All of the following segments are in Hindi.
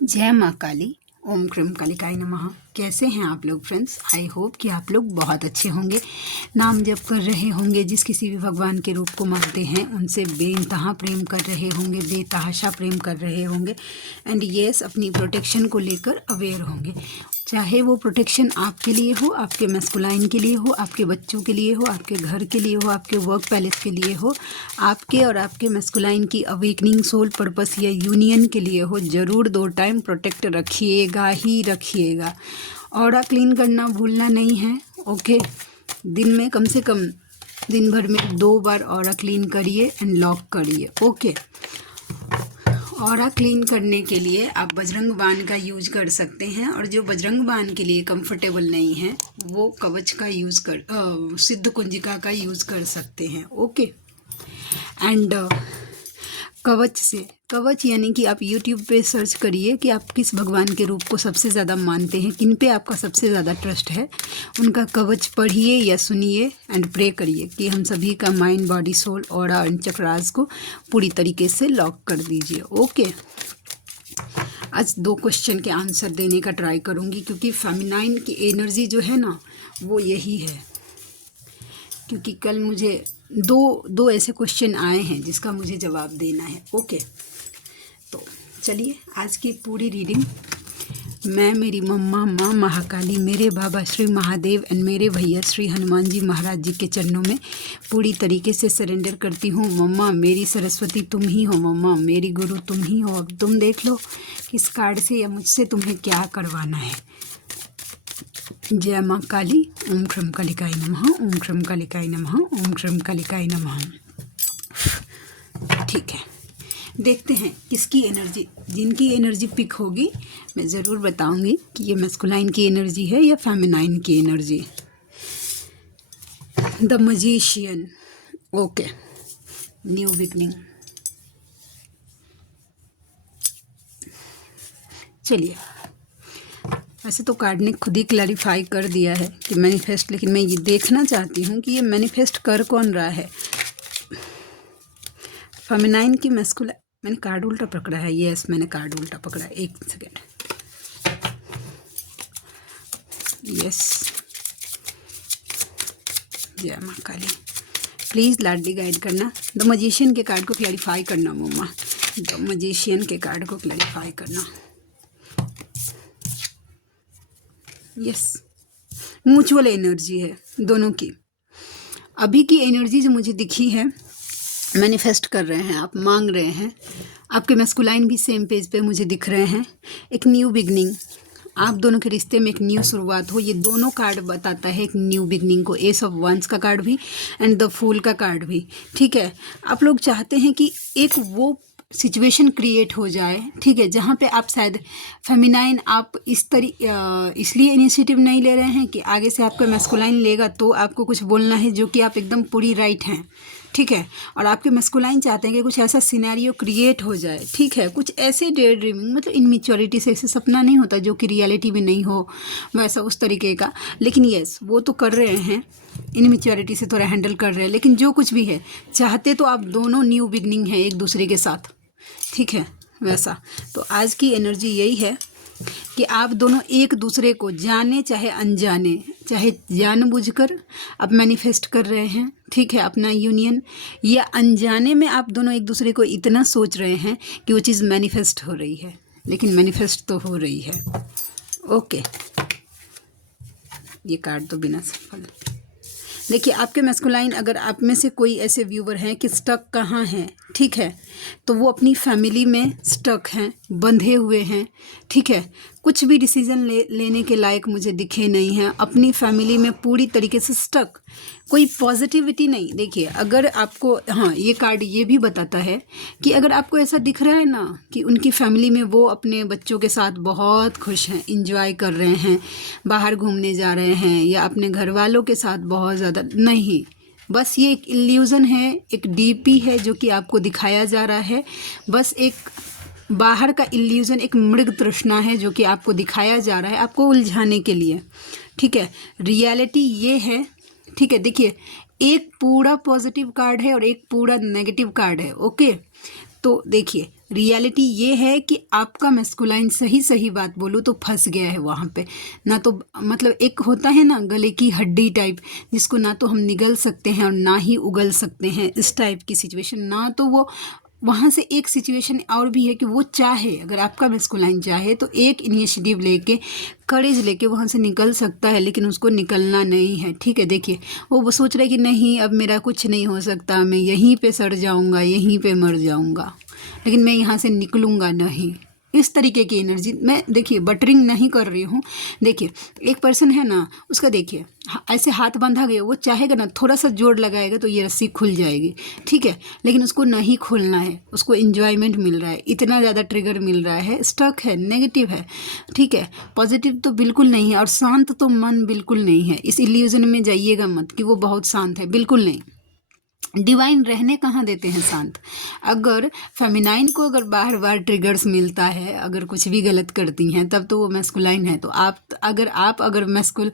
जय माँ काली। ओम क्रम कालिकाय नमः। कैसे हैं आप लोग फ्रेंड्स? आई होप कि आप लोग बहुत अच्छे होंगे, नाम जप कर रहे होंगे, जिस किसी भी भगवान के रूप को मानते हैं उनसे बेइंतहा प्रेम कर रहे होंगे, बेतहाशा प्रेम कर रहे होंगे एंड यस अपनी प्रोटेक्शन को लेकर अवेयर होंगे। चाहे वो प्रोटेक्शन आपके लिए हो, आपके मैस्कुलाइन के लिए हो, आपके बच्चों के लिए हो, आपके घर के लिए हो, आपके वर्क पैलेस के लिए हो, आपके और आपके मैस्कुलाइन की अवेकनिंग सोल पर्पस या यूनियन के लिए हो, ज़रूर 2 टाइम प्रोटेक्ट रखिएगा ही रखिएगा। ऑरा क्लीन करना भूलना नहीं है। ओके, दिन में कम से कम दिन भर में 2 बार ऑरा क्लीन करिए एंड लॉक करिए। ओके, ऑरा क्लीन करने के लिए आप बजरंग बाण का यूज कर सकते हैं, और जो बजरंग बाण के लिए कंफर्टेबल नहीं है वो कवच का यूज़ कर सिद्ध कुंजिका का यूज़ कर सकते हैं। ओके, एंड कवच यानी कि आप YouTube पे सर्च करिए कि आप किस भगवान के रूप को सबसे ज़्यादा मानते हैं, किन पे आपका सबसे ज़्यादा ट्रस्ट है, उनका कवच पढ़िए या सुनिए एंड प्रे करिए कि हम सभी का mind, body, soul, aura and chakras को पूरी तरीके से लॉक कर दीजिए। ओके, आज 2 क्वेश्चन के आंसर देने का ट्राई करूँगी, क्योंकि फेमिनाइन की एनर्जी जो है ना वो यही है। क्योंकि कल मुझे दो ऐसे क्वेश्चन आए हैं जिसका मुझे जवाब देना है। ओके, तो चलिए आज की पूरी रीडिंग मैं, मेरी मम्मा माँ महाकाली, मेरे बाबा श्री महादेव एंड मेरे भैया श्री हनुमान जी महाराज जी के चरणों में पूरी तरीके से सरेंडर करती हूँ। मम्मा मेरी सरस्वती तुम ही हो, मम्मा मेरी गुरु तुम ही हो। अब तुम देख लो किस कार्ड से या मुझसे तुम्हें क्या करवाना है। जय माँ काली। ओम क्रम कालिकाय नमः, ओम क्रम कालिकाय नमः, ओम क्रम कालिकाय नमः। ठीक है, देखते हैं किसकी एनर्जी, जिनकी एनर्जी पिक होगी मैं ज़रूर बताऊंगी कि ये मैस्कुलाइन की एनर्जी है या फेमिनाइन की energy. The magician. Okay, new beginning. चलिए, वैसे तो कार्ड ने खुद ही क्लैरिफाई कर दिया है कि मैनिफेस्ट, लेकिन मैं ये देखना चाहती हूँ कि ये मैनिफेस्ट कर कौन रहा है। फेमिनाइन की मैस्कुलाइन, मैंने कार्ड उल्टा पकड़ा है। यस, मैंने कार्ड उल्टा पकड़ा है। 1 सेकेंड। यस, जय माँ काली। प्लीज़ लाडली गाइड करना। द मैजिशियन के कार्ड को क्लैरिफाई करना मम्मा, द मैजिशियन के कार्ड को क्लैरिफाई करना। यस, म्यूचुअल एनर्जी है दोनों की। अभी की एनर्जी जो मुझे दिखी है, मैनिफेस्ट कर रहे हैं आप, मांग रहे हैं, आपके मैस्कुलाइन भी सेम पेज पे मुझे दिख रहे हैं। एक न्यू बिगनिंग, आप दोनों के रिश्ते में एक न्यू शुरुआत हो। ये दोनों कार्ड बताता है एक न्यू बिगनिंग को, एस ऑफ वंस का कार्ड भी एंड द फूल का कार्ड भी। ठीक है, आप लोग चाहते हैं कि एक वो सिचुएशन क्रिएट हो जाए, ठीक है, जहाँ पे आप शायद फेमिनाइन आप इसलिए इनिशिएटिव नहीं ले रहे हैं कि आगे से आपका मैस्कुलाइन लेगा तो आपको कुछ बोलना है, जो कि आप एकदम पूरी राइट हैं। ठीक है, और आपके मैस्कुलाइन चाहते हैं कि कुछ ऐसा सिनेरियो क्रिएट हो जाए। ठीक है, कुछ ऐसे डे ड्रीमिंग, मतलब इनमेच्योरिटी से ऐसे सपना नहीं होता जो कि रियलिटी में नहीं हो, वैसा उस तरीके का। लेकिन यस, वो तो कर रहे हैं, इनमेच्योरिटी से थोड़ा हैंडल कर रहे हैं, लेकिन जो कुछ भी है चाहते तो आप दोनों न्यू बिगनिंग है एक दूसरे के साथ। ठीक है, वैसा तो आज की एनर्जी यही है कि आप दोनों एक दूसरे को जाने चाहे अनजाने, चाहे जानबूझकर आप मैनिफेस्ट कर रहे हैं, ठीक है, अपना यूनियन, या अनजाने में आप दोनों एक दूसरे को इतना सोच रहे हैं कि वो चीज़ मैनिफेस्ट हो रही है, लेकिन मैनिफेस्ट तो हो रही है। ओके, ये कार्ड तो बिना सफल। देखिए, आपके मैस्कुलाइन, अगर आप में से कोई ऐसे व्यूवर हैं कि स्टक कहाँ हैं, ठीक है, तो वो अपनी फैमिली में स्टक हैं, बंधे हुए हैं। ठीक है, कुछ भी डिसीजन लेने के लायक मुझे दिखे नहीं हैं, अपनी फैमिली में पूरी तरीके से स्टक, कोई पॉजिटिविटी नहीं। देखिए, अगर आपको, हाँ, ये कार्ड ये भी बताता है कि अगर आपको ऐसा दिख रहा है ना कि उनकी फैमिली में वो अपने बच्चों के साथ बहुत खुश हैं, इंजॉय कर रहे हैं, बाहर घूमने जा रहे हैं, या अपने घर वालों के साथ बहुत ज़्यादा नहीं, बस ये एक इल्यूज़न है, एक डीपी है जो कि आपको दिखाया जा रहा है। बस एक बाहर का इल्यूज़न, एक मृग तृष्णा है जो कि आपको दिखाया जा रहा है आपको उलझाने के लिए। ठीक है, रियलिटी ये है। ठीक है, देखिए, एक पूरा पॉजिटिव कार्ड है और एक पूरा नेगेटिव कार्ड है। ओके, तो देखिए, रियलिटी ये है कि आपका मैस्कुलाइन, सही सही बात बोलूँ तो फंस गया है वहाँ पे। ना तो मतलब एक होता है ना गले की हड्डी टाइप, जिसको ना तो हम निगल सकते हैं और ना ही उगल सकते हैं, इस टाइप की सिचुएशन। ना तो वो वहाँ से एक सिचुएशन और भी है कि वो चाहे, अगर आपका मैस्कुलाइन चाहे तो एक इनिशिएटिव लेके, करेज लेके वहाँ से निकल सकता है, लेकिन उसको निकलना नहीं है। ठीक है, देखिए वो सोच रहा है कि नहीं अब मेरा कुछ नहीं हो सकता, मैं यहीं पे सड़ जाऊँगा, यहीं पे मर जाऊँगा, लेकिन मैं यहाँ से निकलूँगा नहीं। इस तरीके की एनर्जी, मैं देखिए बटरिंग नहीं कर रही हूँ। देखिए एक पर्सन है ना, उसका देखिए ऐसे हाथ बांधा गया, वो चाहेगा ना थोड़ा सा जोर लगाएगा तो ये रस्सी खुल जाएगी। ठीक है, लेकिन उसको नहीं खोलना है, उसको एंजॉयमेंट मिल रहा है, इतना ज़्यादा ट्रिगर मिल रहा है, स्टक है, नेगेटिव है। ठीक है, पॉजिटिव तो बिल्कुल नहीं है, और शांत तो मन बिल्कुल नहीं है। इस इल्यूजन में जाइएगा मत कि वो बहुत शांत है, बिल्कुल नहीं। डिवाइन रहने कहाँ देते हैं शांत। अगर फेमिनाइन को अगर बार बार ट्रिगर्स मिलता है, अगर कुछ भी गलत करती हैं, तब तो वो मैस्कुलाइन है। तो आप अगर मैस्कुल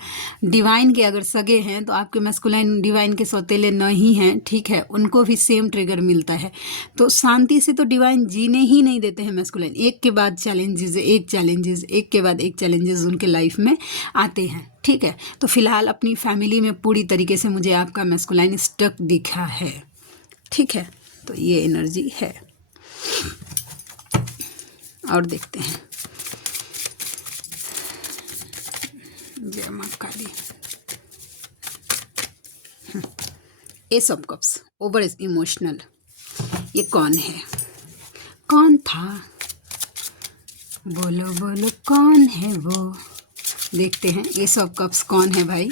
डिवाइन के अगर सगे हैं तो आपके मैस्कुलाइन डिवाइन के सौतेले नहीं हैं। ठीक है, उनको भी सेम ट्रिगर मिलता है। तो शांति से तो डिवाइन जीने ही नहीं देते हैं मैस्कुलाइन। एक के बाद चैलेंजेस, एक के बाद एक चैलेंजेस उनके लाइफ में आते हैं। ठीक है, तो फिलहाल अपनी फैमिली में पूरी तरीके से मुझे आपका मैस्कुलाइन स्टक दिखा है। ठीक है, तो ये एनर्जी है। और देखते हैं, जय मां Kali. Ace of cups, over emotional. ये कौन है, कौन था, बोलो बोलो कौन है वो। देखते हैं एस ऑफ कप्स कौन है भाई।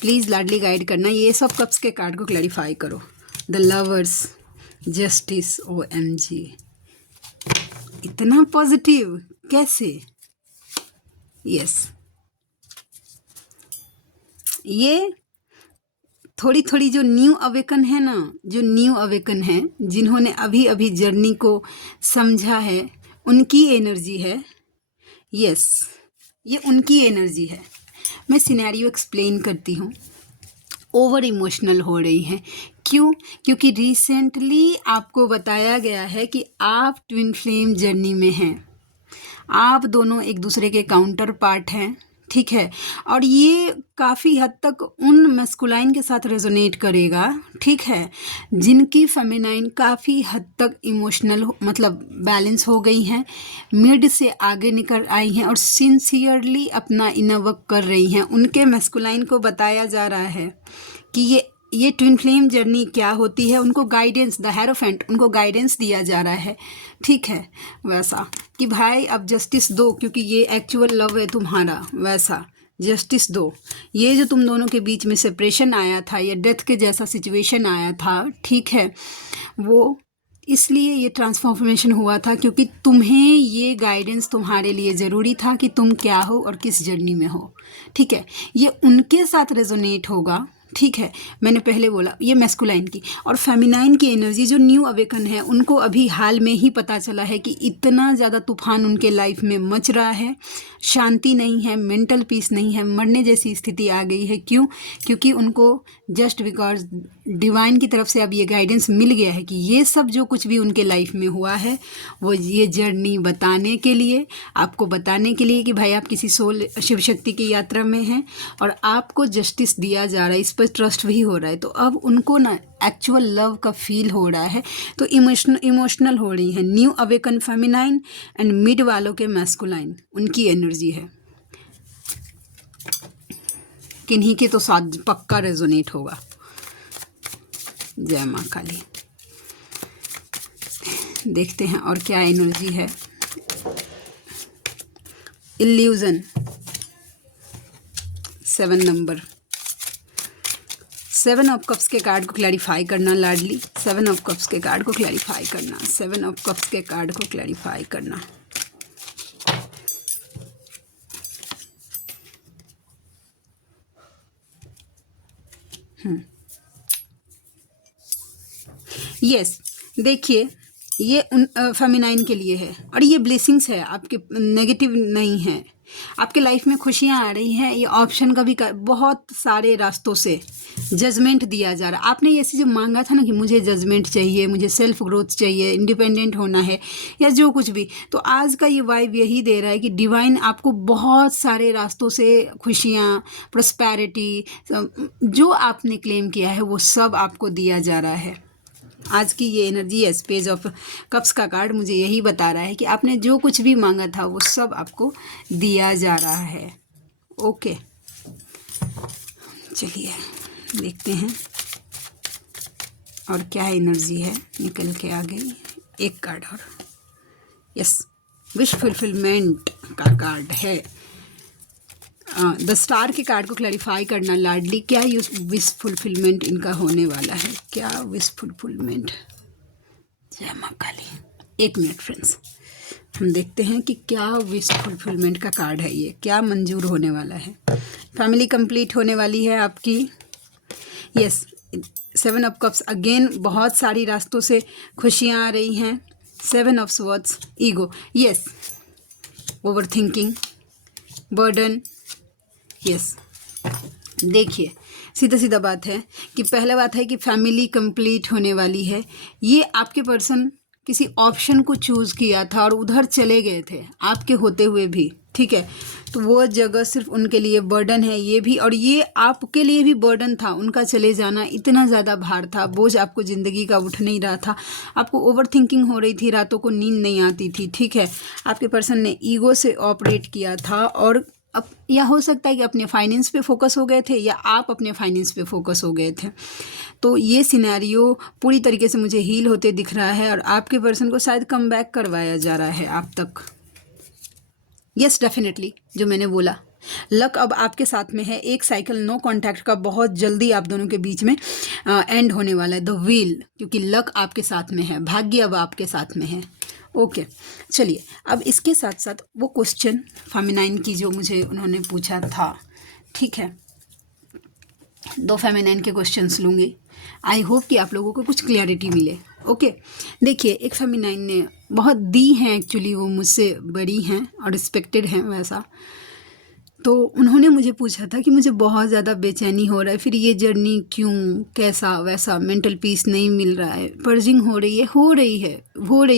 प्लीज़ लाडली गाइड करना, ये एस ऑफ कप्स के कार्ड को क्लैरिफाई करो। द लवर्स, जस्टिस, OMG, इतना पॉजिटिव कैसे। यस, ये थोड़ी थोड़ी जो न्यू अवेकन है ना, जो न्यू अवेकन है, जिन्होंने अभी अभी जर्नी को समझा है, उनकी एनर्जी है। यस, ये उनकी एनर्जी है। मैं सिनेरियो एक्सप्लेन करती हूँ। ओवर इमोशनल हो रही हैं, क्यों? क्योंकि रिसेंटली आपको बताया गया है कि आप ट्विन फ्लेम जर्नी में हैं। आप दोनों एक दूसरे के काउंटर पार्ट हैं। ठीक है, और ये काफ़ी हद तक उन मैस्कुलाइन के साथ रेजोनेट करेगा। ठीक है, जिनकी फेमिनाइन काफ़ी हद तक इमोशनल मतलब बैलेंस हो गई हैं, मिड से आगे निकल आई हैं और सिंसियरली अपना इनर वर्क कर रही हैं। उनके मैस्कुलाइन को बताया जा रहा है कि ये ट्विन फ्लेम जर्नी क्या होती है। उनको गाइडेंस, द हेरोफेंट, उनको गाइडेंस दिया जा रहा है। ठीक है, वैसा कि भाई अब जस्टिस दो, क्योंकि ये एक्चुअल लव है तुम्हारा, वैसा जस्टिस दो। ये जो तुम दोनों के बीच में सेपरेशन आया था, ये डेथ के जैसा सिचुएशन आया था, ठीक है, वो इसलिए ये ट्रांसफॉर्मेशन हुआ था क्योंकि तुम्हें ये गाइडेंस तुम्हारे लिए ज़रूरी था कि तुम क्या हो और किस जर्नी में हो। ठीक है, ये उनके साथ रेजोनेट होगा। ठीक है, मैंने पहले बोला ये मैस्कुलाइन की, और फेमिनाइन की एनर्जी जो न्यू अवेकन है, उनको अभी हाल में ही पता चला है कि इतना ज़्यादा तूफान उनके लाइफ में मच रहा है, शांति नहीं है, मेंटल पीस नहीं है, मरने जैसी स्थिति आ गई है। क्यों? क्योंकि उनको जस्ट बिकॉज डिवाइन की तरफ से अब ये गाइडेंस मिल गया है कि ये सब जो कुछ भी उनके लाइफ में हुआ है, वो ये जर्नी बताने के लिए, आपको बताने के लिए कि भाई आप किसी सोल शिव शक्ति की यात्रा में हैं और आपको जस्टिस दिया जा रहा है, इस पर ट्रस्ट भी हो रहा है। तो अब उनको ना एक्चुअल लव का फील हो रहा है, तो इमोशनल हो रही है। New awaken feminine and mid वालों के मैस्कुलाइन, उनकी एनर्जी है। किन्हीं के तो साथ पक्का रेजोनेट होगा। जय माँ काली। देखते हैं और क्या एनर्जी है। इल्यूजन 7 नंबर, 7 ऑफ कप्स के कार्ड को क्लैरिफाई करना लाडली, 7 ऑफ कप्स के कार्ड को क्लैरिफाई करना, 7 ऑफ कप्स के कार्ड को क्लैरिफाई करना। यस, देखिए ये उन फेमिनाइन के लिए है और ये ब्लेसिंग्स है, आपके नेगेटिव नहीं है। आपके लाइफ में खुशियाँ आ रही हैं, ये ऑप्शन का भी बहुत सारे रास्तों से जजमेंट दिया जा रहा है। आपने ऐसे जो मांगा था ना कि मुझे जजमेंट चाहिए, मुझे सेल्फ ग्रोथ चाहिए, इंडिपेंडेंट होना है या जो कुछ भी, तो आज का ये वाइब यही दे रहा है कि डिवाइन आपको बहुत सारे रास्तों से खुशियाँ, प्रॉस्पेरिटी, जो आपने क्लेम किया है वो सब आपको दिया जा रहा है। आज की ये एनर्जी है, पेज ऑफ कप्स का कार्ड मुझे यही बता रहा है कि आपने जो कुछ भी मांगा था वो सब आपको दिया जा रहा है। ओके, चलिए देखते हैं और क्या एनर्जी है, निकल के आ गई एक कार्ड और। यस, विश फुलफिलमेंट का कार्ड है। द स्टार के कार्ड को क्लैरिफाई करना लाडली, क्या विश फुलफिलमेंट इनका होने वाला है, क्या विश फुलफिलमेंट। जय माँ काली। एक मिनट फ्रेंड्स, हम देखते हैं कि क्या विश फुलफिलमेंट का कार्ड है, ये क्या मंजूर होने वाला है। फैमिली कंप्लीट होने वाली है आपकी। यस, 7 ऑफ कप्स अगेन, बहुत सारी रास्तों से खुशियाँ आ रही हैं। 7 of swords, ego, yes, over thinking, burden. Yes, देखिए सीधा सीधा बात है कि पहला बात है कि फैमिली कंप्लीट होने वाली है। ये आपके पर्सन किसी ऑप्शन को चूज़ किया था और उधर चले गए थे आपके होते हुए भी, ठीक है, तो वो जगह सिर्फ उनके लिए बर्डन है ये भी, और ये आपके लिए भी बर्डन था। उनका चले जाना इतना ज़्यादा भार था, बोझ आपको ज़िंदगी का उठ नहीं रहा था, आपको ओवर थिंकिंग हो रही थी, रातों को नींद नहीं आती थी, ठीक है। आपके पर्सन ने ईगो से ऑपरेट किया था और अब या हो सकता है कि अपने फाइनेंस पे फोकस हो गए थे या आप अपने फाइनेंस पे फोकस हो गए थे। तो ये सिनेरियो पूरी तरीके से मुझे हील होते दिख रहा है और आपके पर्सन को शायद कम बैक करवाया जा रहा है आप तक। यस, डेफिनेटली, जो मैंने बोला, लक अब आपके साथ में है। एक साइकिल नो कांटेक्ट का बहुत जल्दी आप दोनों के बीच में एंड होने वाला है, द व्हील, क्योंकि लक आपके साथ में है, भाग्य अब आपके साथ में है। ओके, चलिए अब इसके साथ साथ वो क्वेश्चन फेमिनाइन की जो मुझे उन्होंने पूछा था, ठीक है, 2 फेमिनाइन के क्वेश्चंस लूँगी। आई होप कि आप लोगों को कुछ क्लैरिटी मिले। ओके, देखिए एक फेमिनाइन ने बहुत दी हैं, एक्चुअली वो मुझसे बड़ी हैं और रिस्पेक्टेड हैं वैसा, तो उन्होंने मुझे पूछा था कि मुझे बहुत ज़्यादा बेचैनी हो रहा है, फिर ये जर्नी क्यों, कैसा वैसा, मेंटल पीस नहीं मिल रहा है, पर्जिंग हो रही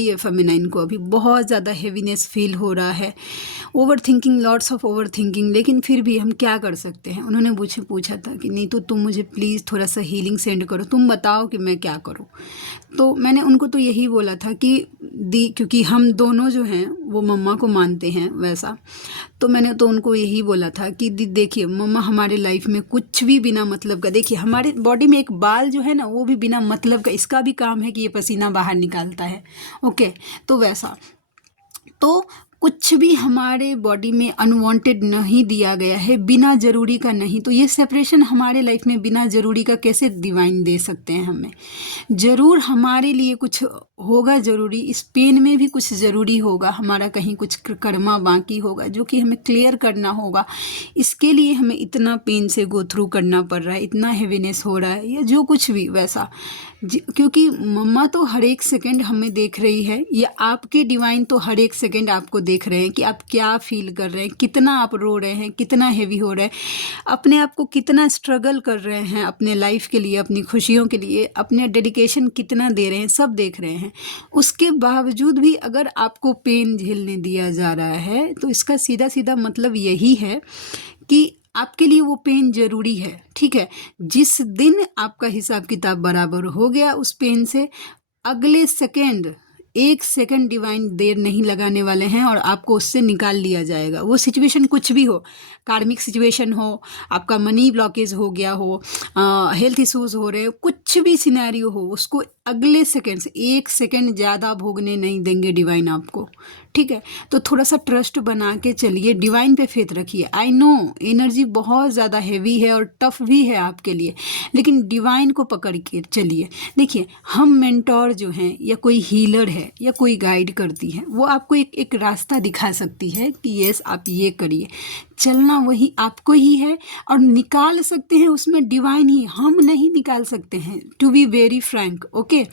है फेमिनाइन को अभी बहुत ज़्यादा हेवीनेस फील हो रहा है, over thinking, lots of over thinking, लेकिन फिर भी हम क्या कर सकते हैं। उन्होंने मुझे पूछा था कि नहीं तो तुम मुझे प्लीज़ थोड़ा सा हीलिंग सेंड करो, तुम बताओ कि मैं क्या करूँ। तो मैंने उनको तो यही बोला था कि क्योंकि हम दोनों जो हैं वो मम्मा को मानते हैं वैसा, तो मैंने तो उनको यही बोला था कि देखिए मम्मा, हमारे लाइफ में कुछ भी बिना मतलब का, देखिए हमारे बॉडी में एक बाल जो है ना वो भी बिना मतलब का, इसका भी काम है कि ये पसीना बाहर निकालता है। ओके, तो वैसा, तो कुछ भी हमारे बॉडी में अनवांटेड नहीं दिया गया है, बिना ज़रूरी का नहीं। तो ये सेपरेशन हमारे लाइफ में बिना ज़रूरी का कैसे डिवाइन दे सकते हैं हमें। ज़रूर हमारे लिए कुछ होगा ज़रूरी, इस पेन में भी कुछ ज़रूरी होगा, हमारा कहीं कुछ कर्मा बाकी होगा जो कि हमें क्लियर करना होगा। इसके लिए हमें इतना पेन से गो थ्रू करना पड़ रहा है, इतना हेवीनेस हो रहा है या जो कुछ भी वैसा, क्योंकि मम्मा तो हर एक सेकंड हमें देख रही है, या आपके डिवाइन तो हर एक सेकंड आपको देख रहे हैं कि आप क्या फील कर रहे हैं, कितना आप रो रहे हैं, कितना हेवी हो रहा है, अपने आप को कितना स्ट्रगल कर रहे हैं अपने लाइफ के लिए, अपनी खुशियों के लिए, अपने डेडिकेशन कितना दे रहे हैं, सब देख रहे हैं। उसके बावजूद भी अगर आपको पेन झेलने दिया जा रहा है तो इसका सीधा सीधा मतलब यही है कि आपके लिए वो पेन ज़रूरी है, ठीक है। जिस दिन आपका हिसाब किताब बराबर हो गया उस पेन से, अगले सेकंड, 1 सेकंड डिवाइन देर नहीं लगाने वाले हैं और आपको उससे निकाल लिया जाएगा। वो सिचुएशन कुछ भी हो, कार्मिक सिचुएशन हो, आपका मनी ब्लॉकेज हो गया हो, हेल्थ इश्यूज़ हो रहे हो, कुछ भी सिनेरियो हो, उसको अगले सेकंड से 1 सेकंड ज़्यादा भोगने नहीं देंगे डिवाइन आपको, ठीक है। तो थोड़ा सा ट्रस्ट बना के चलिए, डिवाइन पे फेथ रखिए। आई नो एनर्जी बहुत ज़्यादा हैवी है और टफ भी है आपके लिए, लेकिन डिवाइन को पकड़ के चलिए। देखिए हम मेंटोर जो हैं या कोई हीलर है या कोई गाइड करती है, वो आपको एक रास्ता दिखा सकती है कि यस आप ये करिए, चलना वही आपको ही है, और निकाल सकते हैं उसमें डिवाइन ही, हम नहीं निकाल सकते हैं, to be very frank, okay.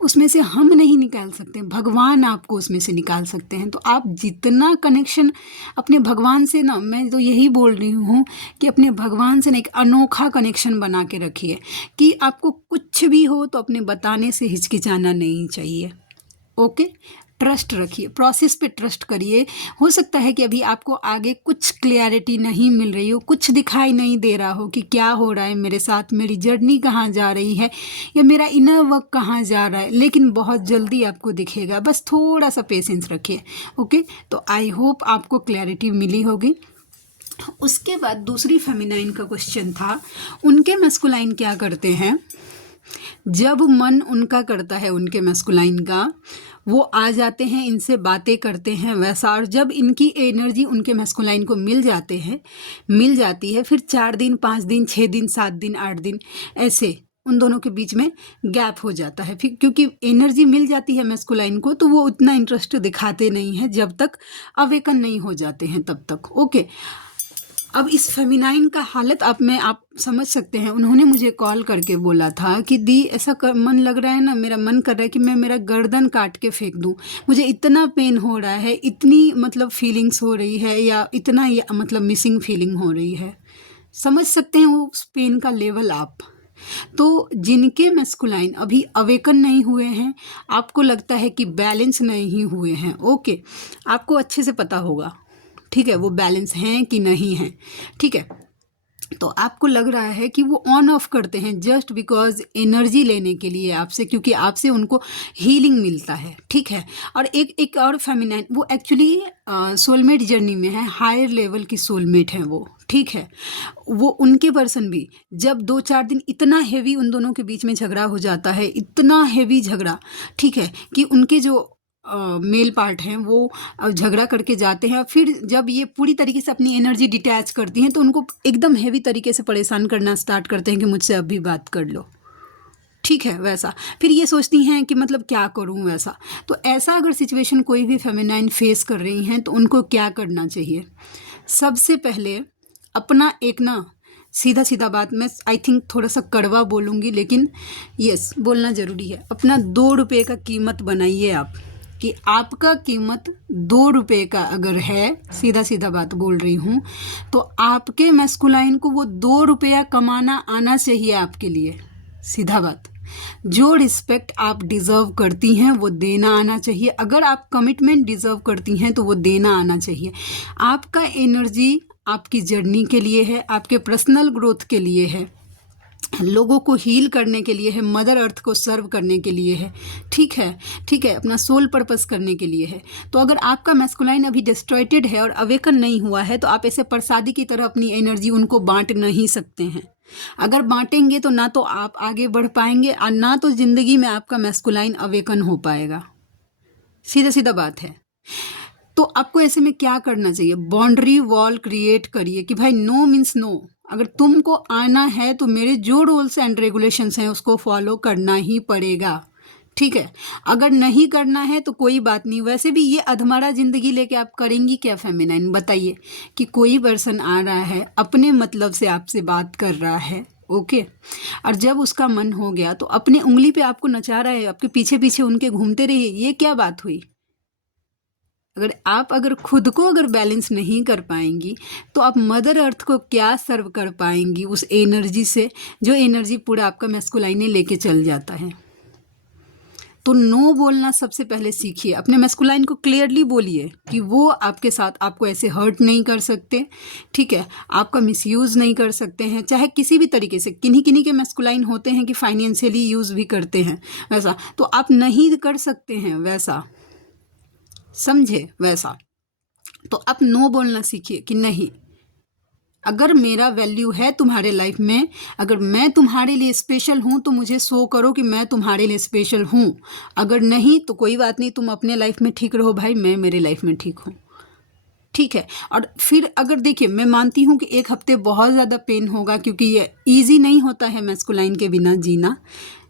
उसमें से हम नहीं निकाल सकते, भगवान आपको उसमें से निकाल सकते हैं। तो आप जितना कनेक्शन अपने भगवान से ना, मैं तो यही बोल रही हूँ कि अपने भगवान से ना एक अनोखा कनेक्शन बना के रखिए, कि आपको कुछ भी हो तो अपने बताने से हिचकिचाना नहीं चाहिए, ओके। ट्रस्ट रखिए, प्रोसेस पे ट्रस्ट करिए। हो सकता है कि अभी आपको आगे कुछ क्लियरिटी नहीं मिल रही हो, कुछ दिखाई नहीं दे रहा हो कि क्या हो रहा है मेरे साथ, मेरी जर्नी कहाँ जा रही है, या मेरा इनर वर्क कहाँ जा रहा है, लेकिन बहुत जल्दी आपको दिखेगा। बस थोड़ा सा पेशेंस रखिए, ओके। तो आई होप आपको क्लैरिटी मिली होगी। उसके बाद दूसरी फेमिनाइन का क्वेश्चन था, उनके मैस्कुलाइन क्या करते हैं जब मन उनका करता है, उनके मैस्कुलाइन का, वो आ जाते हैं, इनसे बातें करते हैं वैसा। और जब इनकी एनर्जी उनके मैस्कुलाइन को मिल जाती है, फिर 4 दिन 5 दिन 6 दिन 7 दिन 8 दिन ऐसे उन दोनों के बीच में गैप हो जाता है। फिर क्योंकि एनर्जी मिल जाती है मैस्कुलाइन को, तो वो उतना इंटरेस्ट दिखाते नहीं हैं जब तक अवेकन नहीं हो जाते हैं तब तक, ओके। अब इस फेमिनाइन का हालत आप समझ सकते हैं। उन्होंने मुझे कॉल करके बोला था कि दी ऐसा मन लग रहा है ना, मेरा मन कर रहा है कि मैं मेरा गर्दन काट के फेंक दूं, मुझे इतना पेन हो रहा है, इतनी मतलब फीलिंग्स हो रही है, या इतना मतलब मिसिंग फीलिंग हो रही है। समझ सकते हैं वो उस पेन का लेवल आप। तो जिनके मैस्कुलाइन अभी अवेकन नहीं हुए हैं, आपको लगता है कि बैलेंस नहीं हुए हैं, ओके, आपको अच्छे से पता होगा, ठीक है, वो बैलेंस हैं कि नहीं हैं, ठीक है। तो आपको लग रहा है कि वो ऑन ऑफ करते हैं जस्ट बिकॉज एनर्जी लेने के लिए आपसे, क्योंकि आपसे उनको हीलिंग मिलता है, ठीक है। और एक और फेमिनाइन, वो एक्चुअली सोलमेट जर्नी में है, हायर लेवल की सोलमेट है वो, ठीक है। वो उनके पर्सन भी जब 2-4 दिन इतना हेवी उन दोनों के बीच में झगड़ा हो जाता है, इतना हेवी झगड़ा, ठीक है, कि उनके जो मेल पार्ट हैं वो झगड़ा करके जाते हैं। फिर जब ये पूरी तरीके से अपनी एनर्जी डिटैच करती हैं, तो उनको एकदम हेवी तरीके से परेशान करना स्टार्ट करते हैं कि मुझसे अभी बात कर लो, ठीक है, वैसा। फिर ये सोचती हैं कि मतलब क्या करूं, वैसा। तो ऐसा अगर सिचुएशन कोई भी फेमिनाइन फेस कर रही हैं, तो उनको क्या करना चाहिए? सबसे पहले अपना एक ना, सीधा सीधा बात, मैं आई थिंक थोड़ा सा कड़वा बोलूँगी, लेकिन यस, बोलना ज़रूरी है। अपना 2 रुपये का कीमत बनाइए आप, कि आपका कीमत 2 रुपये का अगर है, सीधा सीधा बात बोल रही हूँ, तो आपके मैस्कुलाइन को वो 2 रुपया कमाना आना चाहिए आपके लिए, सीधा बात। जो रिस्पेक्ट आप डिज़र्व करती हैं वो देना आना चाहिए। अगर आप कमिटमेंट डिज़र्व करती हैं तो वो देना आना चाहिए। आपका एनर्जी आपकी जर्नी के लिए है, आपके पर्सनल ग्रोथ के लिए है, लोगों को हील करने के लिए है, मदर अर्थ को सर्व करने के लिए है, ठीक है, ठीक है, अपना सोल पर्पस करने के लिए है। तो अगर आपका मैस्कुलाइन अभी डिस्ट्रॉयटेड है और अवेकन नहीं हुआ है, तो आप ऐसे प्रसादी की तरह अपनी एनर्जी उनको बांट नहीं सकते हैं। अगर बांटेंगे तो ना तो आप आगे बढ़ पाएंगे, और ना तो जिंदगी में आपका मैस्कुलाइन अवेकन हो पाएगा, सीधा सीधा बात है। तो आपको ऐसे में क्या करना चाहिए? बाउंड्री वॉल क्रिएट करिए कि भाई नो मीन्स नो। अगर तुमको आना है तो मेरे जो रूल्स एंड रेगुलेशंस हैं उसको फॉलो करना ही पड़ेगा, ठीक है। अगर नहीं करना है तो कोई बात नहीं। वैसे भी ये अधमरा जिंदगी लेके आप करेंगी क्या फेमिनाइन? बताइए। कि कोई पर्सन आ रहा है, अपने मतलब से आपसे बात कर रहा है, ओके, और जब उसका मन हो गया तो अपने उंगली पे आपको नचा रहा है, आपके पीछे पीछे उनके घूमते रहिए, ये क्या बात हुई? अगर खुद को अगर बैलेंस नहीं कर पाएंगी तो आप मदर अर्थ को क्या सर्व कर पाएंगी उस एनर्जी से, जो एनर्जी पूरा आपका मैस्कुलाइन लेके चल जाता है। तो नो बोलना सबसे पहले सीखिए। अपने मैस्कुलाइन को क्लियरली बोलिए कि वो आपके साथ आपको ऐसे हर्ट नहीं कर सकते, ठीक है, आपका मिसयूज़ नहीं कर सकते हैं, चाहे किसी भी तरीके से। किन्हीं के मैस्कुलाइन होते हैं कि फाइनेंशियली यूज़ भी करते हैं, वैसा तो आप नहीं कर सकते हैं, वैसा समझे, वैसा। तो आप नो बोलना सीखिए कि नहीं, अगर मेरा वैल्यू है तुम्हारे लाइफ में, अगर मैं तुम्हारे लिए स्पेशल हूँ तो मुझे शो करो कि मैं तुम्हारे लिए स्पेशल हूँ। अगर नहीं तो कोई बात नहीं, तुम अपने लाइफ में ठीक रहो भाई, मैं मेरे लाइफ में ठीक हूँ, ठीक है। और फिर अगर देखिए, मैं मानती हूँ कि 1 हफ्ते बहुत ज़्यादा पेन होगा, क्योंकि ये ईजी नहीं होता है मैस्कुलाइन के बिना जीना,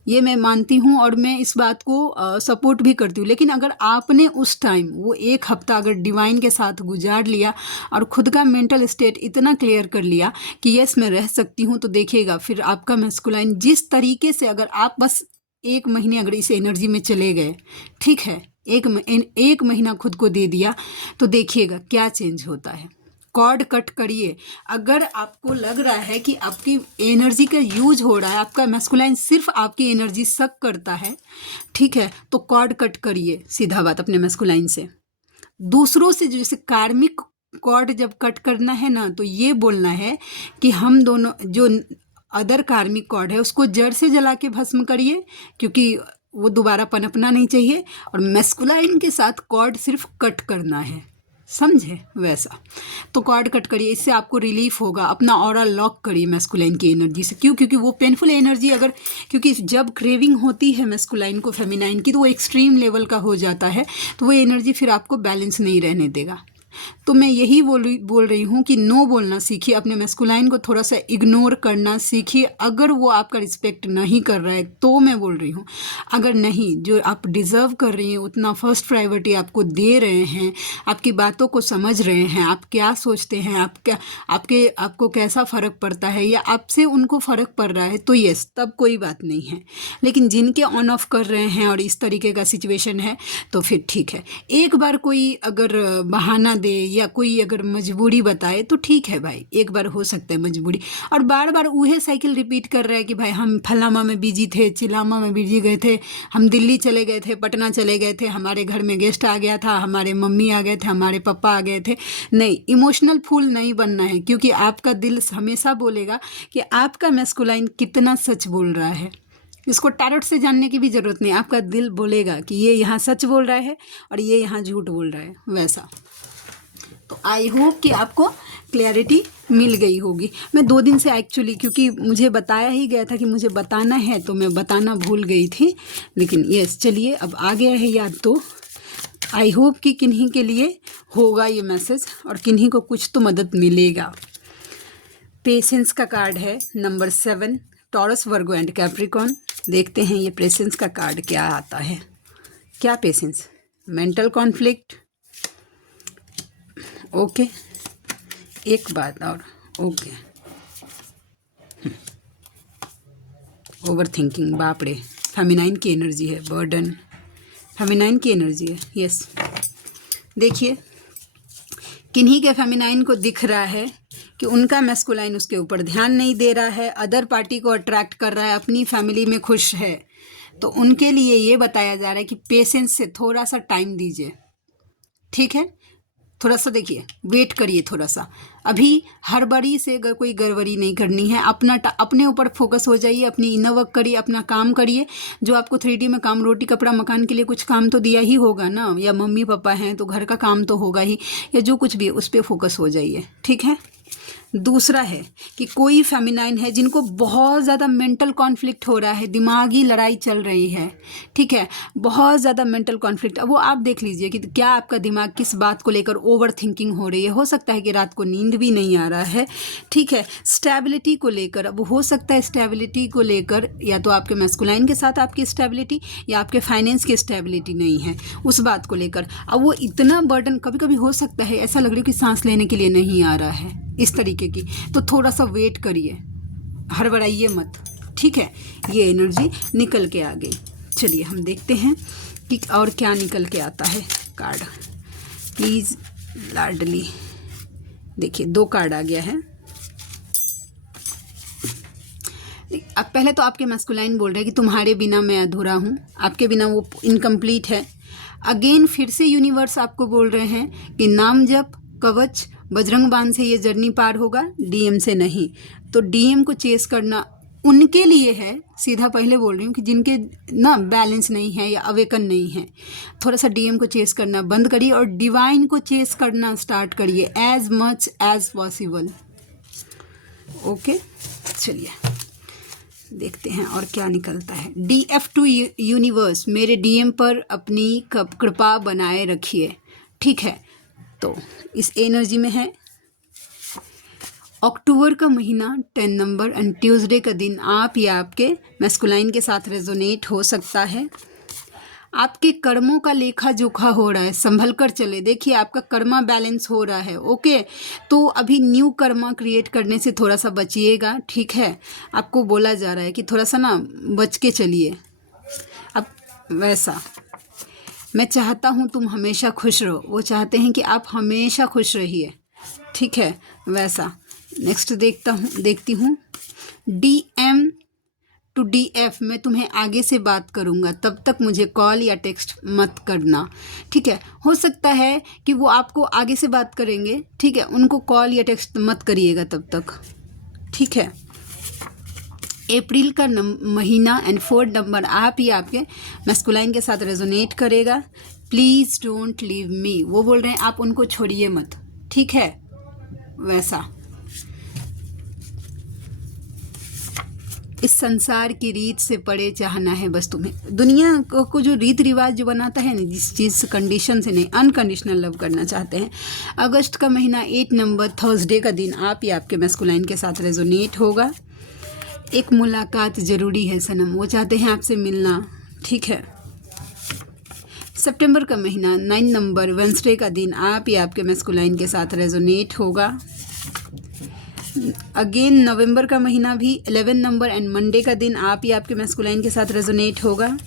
ये मैं मानती हूँ और मैं इस बात को सपोर्ट भी करती हूँ। लेकिन अगर आपने उस टाइम वो 1 हफ्ता अगर डिवाइन के साथ गुजार लिया और खुद का मेंटल स्टेट इतना क्लियर कर लिया कि यस मैं रह सकती हूँ, तो देखिएगा फिर आपका मैस्कुलाइन जिस तरीके से, अगर आप बस 1 महीने अगर इस एनर्जी में चले गए, ठीक है, 1 महीना खुद को दे दिया, तो देखिएगा क्या चेंज होता है। कॉर्ड कट करिए। अगर आपको लग रहा है कि आपकी एनर्जी का यूज हो रहा है, आपका मैस्कुलाइन सिर्फ आपकी एनर्जी सक करता है, ठीक है, तो कॉर्ड कट करिए, सीधा बात, अपने मैस्कुलाइन से। दूसरों से जैसे कार्मिक कॉर्ड जब कट करना है ना, तो ये बोलना है कि हम दोनों जो अदर कार्मिक कॉर्ड है उसको जड़ से जला के भस्म करिए, क्योंकि वो दोबारा पनपना नहीं चाहिए। और मैस्कुलाइन के साथ कॉर्ड सिर्फ कट करना है, समझे? वैसा तो कॉर्ड कट करिए, इससे आपको रिलीफ होगा। अपना ऑरा लॉक करिए मैस्कुलाइन की एनर्जी से। क्यों? क्योंकि वो पेनफुल एनर्जी अगर, क्योंकि जब क्रेविंग होती है मैस्कुलाइन को फेमिनाइन की, तो वो एक्सट्रीम लेवल का हो जाता है, तो वो एनर्जी फिर आपको बैलेंस नहीं रहने देगा। तो मैं यही बोल रही हूँ कि नो बोलना सीखिए, अपने मैस्कुलाइन को थोड़ा सा इग्नोर करना सीखिए। अगर वो आपका रिस्पेक्ट नहीं कर रहा है तो मैं बोल रही हूँ, अगर नहीं, जो आप डिज़र्व कर रही हैं उतना फर्स्ट प्रायोरिटी आपको दे रहे हैं, आपकी बातों को समझ रहे हैं, आप क्या सोचते हैं, आपको कैसा फ़र्क पड़ता है या आपसे उनको फ़र्क पड़ रहा है, तो यस, तब कोई बात नहीं है। लेकिन जिनके ऑन ऑफ कर रहे हैं और इस तरीके का सिचुएशन है, तो फिर ठीक है। एक बार कोई अगर बहाना दे या कोई अगर मजबूरी बताए तो ठीक है भाई, एक बार हो सकता है मजबूरी। और बार बार वही साइकिल रिपीट कर रहा है कि भाई हम फलामा में बिजी थे, चिलामा में बिजी गए थे, हम दिल्ली चले गए थे, पटना चले गए थे, हमारे घर में गेस्ट आ गया था, हमारे मम्मी आ गए थे, हमारे पापा आ गए थे। नहीं, इमोशनल फूल नहीं बनना है, क्योंकि आपका दिल हमेशा बोलेगा कि आपका मैस्कुलाइन कितना सच बोल रहा है। इसको टैरोट से जानने की भी ज़रूरत नहीं, आपका दिल बोलेगा कि ये यहाँ सच बोल रहा है और ये यहाँ झूठ बोल रहा है, वैसा। तो आई होप कि आपको क्लैरिटी मिल गई होगी। मैं 2 दिन से एक्चुअली, क्योंकि मुझे बताया ही गया था कि मुझे बताना है, तो मैं बताना भूल गई थी, लेकिन यस, चलिए अब आ गया है याद। तो आई होप कि किन्हीं के लिए होगा ये मैसेज और किन्हीं को कुछ तो मदद मिलेगा। पेशेंस का कार्ड है number 7, taurus, Virgo and Capricorn. देखते हैं ये पेशेंस का कार्ड क्या आता है। क्या पेशेंस? मेंटल कॉन्फ्लिक्ट, ओके, एक बात और, ओके, ओवर थिंकिंग, बाप रे, फेमिनाइन की एनर्जी है, बर्डन, फेमिनाइन की एनर्जी है, यस। देखिए किन्हीं के फेमिनाइन को दिख रहा है कि उनका मैस्कुलाइन उसके ऊपर ध्यान नहीं दे रहा है, अदर पार्टी को अट्रैक्ट कर रहा है, अपनी फैमिली में खुश है, तो उनके लिए ये बताया जा रहा है कि पेशेंस से थोड़ा सा टाइम दीजिए, ठीक है, थोड़ा सा देखिए, वेट करिए थोड़ा सा। अभी हड़बड़ी से अगर कोई गड़बड़ी नहीं करनी है, अपने ऊपर फोकस हो जाइए, अपनी इनर वर्क करिए, अपना काम करिए। जो आपको 3D में काम, रोटी कपड़ा मकान के लिए कुछ काम तो दिया ही होगा ना, या मम्मी पापा हैं तो घर का काम तो होगा ही, या जो कुछ भी है उस पर फोकस हो जाइए, ठीक है। दूसरा है कि कोई फेमिनाइन है जिनको बहुत ज़्यादा मेंटल कॉन्फ्लिक्ट हो रहा है, दिमागी लड़ाई चल रही है, ठीक है, बहुत ज़्यादा मेंटल कॉन्फ्लिक्ट। अब वो आप देख लीजिए कि क्या आपका दिमाग किस बात को लेकर ओवर थिंकिंग हो रही है। हो सकता है कि रात को नींद भी नहीं आ रहा है, ठीक है। स्टेबिलिटी को लेकर, अब हो सकता है स्टेबिलिटी को लेकर या तो आपके मैस्कुलाइन के साथ आपकी स्टेबिलिटी या आपके फाइनेंस की स्टेबिलिटी नहीं है, उस बात को लेकर। अब वो इतना बर्डन, कभी कभी हो सकता है ऐसा लग रहा है कि सांस लेने के लिए नहीं आ रहा है, इस तरीके की, तो थोड़ा सा वेट करिए, हड़बड़ाइए मत, ठीक है। ये एनर्जी निकल के आ गई। चलिए हम देखते हैं कि और क्या निकल के आता है कार्ड। प्लीज़ लाडली, देखिए 2 कार्ड आ गया है। अब पहले तो आपके मैस्कुलाइन बोल रहे हैं कि तुम्हारे बिना मैं अधूरा हूँ, आपके बिना वो इनकम्प्लीट है। अगेन फिर से यूनिवर्स आपको बोल रहे हैं कि नाम जप, कवच, बजरंग बाण से ये जर्नी पार होगा, डीएम से नहीं। तो डीएम को चेस करना उनके लिए है, सीधा पहले बोल रही हूँ कि जिनके ना बैलेंस नहीं है या अवेकन नहीं है, थोड़ा सा डीएम को चेस करना बंद करिए और डिवाइन को चेस करना स्टार्ट करिए as much as possible, okay. चलिए देखते हैं और क्या निकलता है। DF2 यूनिवर्स, मेरे डीएम पर अपनी कृपा बनाए रखिए, ठीक है। तो इस एनर्जी में है अक्टूबर का महीना 10 नंबर एंड ट्यूसडे का दिन आप या आपके मैस्कुलाइन के साथ रेजोनेट हो सकता है। आपके कर्मों का लेखा जोखा हो रहा है, संभल कर चले। देखिए आपका कर्मा बैलेंस हो रहा है। ओके, तो अभी न्यू कर्मा क्रिएट करने से थोड़ा सा बचिएगा, ठीक है। आपको बोला जा रहा है कि थोड़ा सा ना बच के चलिए। अब वैसा मैं चाहता हूँ तुम हमेशा खुश रहो, वो चाहते हैं कि आप हमेशा खुश रहिए, ठीक है। वैसा नेक्स्ट देखती हूँ DM to DF, मैं तुम्हें आगे से बात करूँगा, तब तक मुझे कॉल या टेक्स्ट मत करना, ठीक है। हो सकता है कि वो आपको आगे से बात करेंगे, ठीक है, उनको कॉल या टेक्स्ट मत करिएगा तब तक, ठीक है। अप्रैल का महीना एंड 4 नंबर आप या आपके मैस्कुलाइन के साथ रेजोनेट करेगा। प्लीज़ डोंट लीव मी, वो बोल रहे हैं आप उनको छोड़िए मत, ठीक है। वैसा इस संसार की रीत से परे चाहना है बस तुम्हें। दुनिया को जो रीत रिवाज जो बनाता है ना, जिस चीज़ कंडीशन से नहीं, अनकंडीशनल लव करना चाहते हैं। अगस्त का महीना 8 नंबर थर्सडे का दिन आप या आपके मैस्कुलाइन के साथ रेजोनेट होगा। एक मुलाकात ज़रूरी है सनम, वो चाहते हैं आपसे मिलना, ठीक है। सितंबर का महीना 9 नंबर वेडनेसडे का दिन आप या आपके मैस्कुलाइन के साथ रेजोनेट होगा। अगेन नवंबर का महीना भी 11 नंबर एंड मंडे का दिन आप या आपके मैस्कुलाइन के साथ रेजोनेट होगा।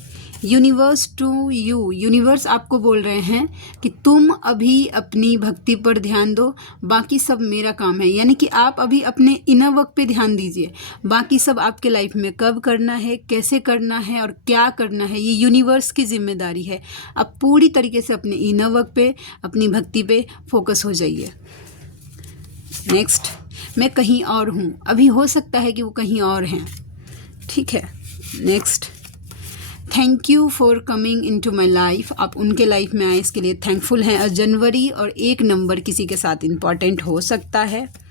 यूनिवर्स टू यू, यूनिवर्स आपको बोल रहे हैं कि तुम अभी अपनी भक्ति पर ध्यान दो, बाकी सब मेरा काम है। यानी कि आप अभी अपने इनर वर्क पे ध्यान दीजिए, बाकी सब आपके लाइफ में कब करना है, कैसे करना है और क्या करना है, ये यूनिवर्स की जिम्मेदारी है। आप पूरी तरीके से अपने इनर वर्क पे, अपनी भक्ति पे फोकस हो जाइए। नेक्स्ट, मैं कहीं और हूँ, अभी हो सकता है कि वो कहीं और हैं, ठीक है। Next, thank you for coming into my life, आप उनके लाइफ में आए इसके लिए थैंकफुल हैं। और जनवरी और 1 नंबर किसी के साथ इम्पॉर्टेंट हो सकता है।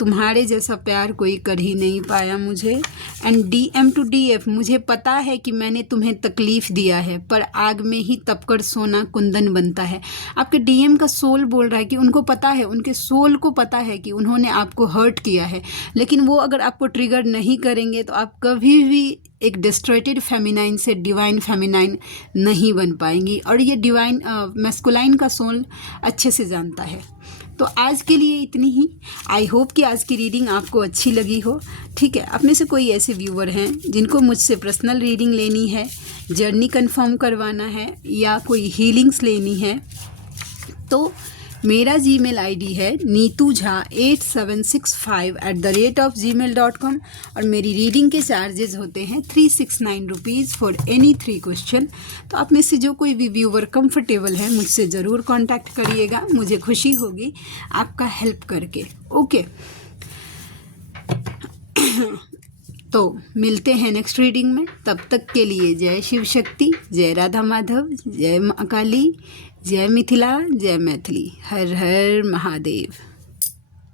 तुम्हारे जैसा प्यार कोई कर ही नहीं पाया मुझे। एंड DM to DF, मुझे पता है कि मैंने तुम्हें तकलीफ़ दिया है, पर आग में ही तपकर सोना कुंदन बनता है। आपके DM का सोल बोल रहा है कि उनको पता है, उनके सोल को पता है कि उन्होंने आपको हर्ट किया है, लेकिन वो अगर आपको ट्रिगर नहीं करेंगे तो आप कभी भी एक डिस्ट्रैक्टेड फेमिनाइन से डिवाइन फेमिनाइन नहीं बन पाएंगी। और ये डिवाइन मैस्कुलाइन का सोल अच्छे से जानता है। तो आज के लिए इतनी ही। आई होप कि आज की रीडिंग आपको अच्छी लगी हो, ठीक है। आप में से कोई ऐसे व्यूअर हैं जिनको मुझसे पर्सनल रीडिंग लेनी है, जर्नी कंफर्म करवाना है या कोई हीलिंग्स लेनी है, तो मेरा Gmail ID है neetujha8765@gmail.com और मेरी रीडिंग के चार्जेस होते हैं 369 रुपीज़ फॉर एनी 3 क्वेश्चन। तो आप में से जो कोई भी व्यूअर कंफर्टेबल है मुझसे ज़रूर कांटेक्ट करिएगा, मुझे खुशी होगी आपका हेल्प करके, ओके। तो मिलते हैं नेक्स्ट रीडिंग में, तब तक के लिए जय शिव शक्ति, जय राधा माधव, जय माँ काली, जय मिथिला, जय मैथिली, हर हर महादेव।